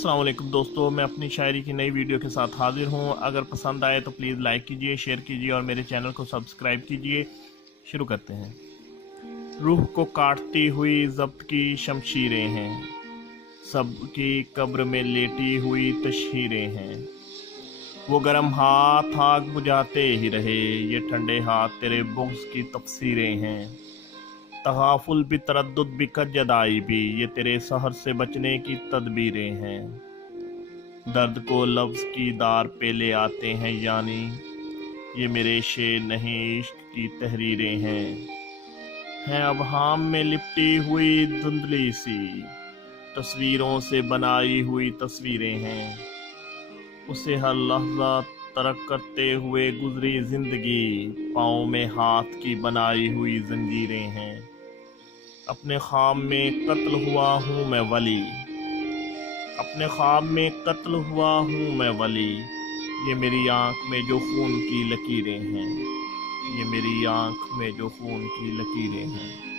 अस्सलाम वालेकुम दोस्तों, मैं अपनी शायरी की नई वीडियो के साथ हाजिर हूँ। अगर पसंद आए तो प्लीज़ लाइक कीजिए, शेयर कीजिए और मेरे चैनल को सब्सक्राइब कीजिए। शुरू करते हैं। रूह को काटती हुई ज़ब्त की शमशीरें हैं, सबकी कब्र में लेटी हुई तशहीरें हैं। वो गरम हाथ आग बुझाते ही रहे, ये ठंडे हाथ तेरे बुग़्ज़ की तफसीरें हैं। तगाफुल भी, तरद्दुद भी, कज्जदाई भी, ये तेरे सहर से बचने की तदबीरें हैं। दर्द को लफ्ज़ की दार पे ले आते हैं, यानी ये मेरे शेर नहीं इश्क की तहरीरें हैं अबहाम में लिपटी हुई धुंधली सी, तस्वीरों से बनाई हुई तस्वीरें हैं। उसे हर लहज़ा तरक करते हुए गुजरी जिंदगी, पाँव में हाथ की बनाई हुई जंजीरें हैं। अपने ख्वाब में कत्ल हुआ हूँ मैं वली, अपने ख्वाब में कत्ल हुआ हूँ मैं वली, ये मेरी आँख में जो खून की लकीरें हैं, ये मेरी आँख में जो खून की लकीरें हैं।